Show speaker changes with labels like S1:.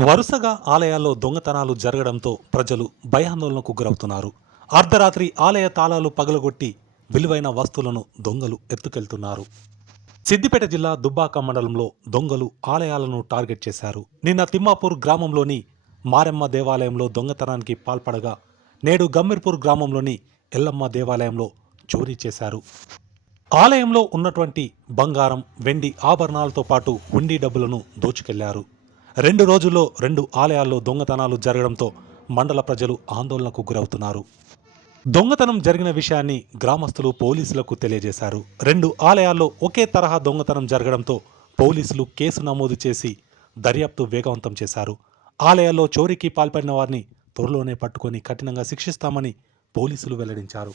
S1: వరుసగా ఆలయాల్లో దొంగతనాలు జరగడంతో ప్రజలు భయాందోళనకు గురవుతున్నారు. అర్ధరాత్రి ఆలయ తాళాలు పగలగొట్టి విలువైన వస్తువులను దొంగలు ఎత్తుకెళ్తున్నారు. సిద్దిపేట జిల్లా దుబ్బాక మండలంలో దొంగలు ఆలయాలను టార్గెట్ చేశారు. నిన్న తిమ్మాపూర్ గ్రామంలోని మారెమ్మ దేవాలయంలో దొంగతనానికి పాల్పడగా నేడు గమ్మిర్పూర్ గ్రామంలోని ఎల్లమ్మ దేవాలయంలో చోరీ చేశారు. ఆలయంలో ఉన్నటువంటి బంగారం వెండి ఆభరణాలతో పాటు హుండీ డబ్బులను దోచుకెళ్ళారు. రెండు రోజుల్లో రెండు ఆలయాల్లో దొంగతనాలు జరగడంతో మండల ప్రజలు ఆందోళనకు గురవుతున్నారు. దొంగతనం జరిగిన విషయాన్ని గ్రామస్తులు పోలీసులకు తెలియజేశారు. రెండు ఆలయాల్లో ఒకే తరహా దొంగతనం జరగడంతో పోలీసులు కేసు నమోదు చేసి దర్యాప్తు వేగవంతం చేశారు. ఆలయాల్లో చోరీకి పాల్పడిన వారిని త్వరలోనే పట్టుకొని కఠినంగా శిక్షిస్తామని పోలీసులు వెల్లడించారు.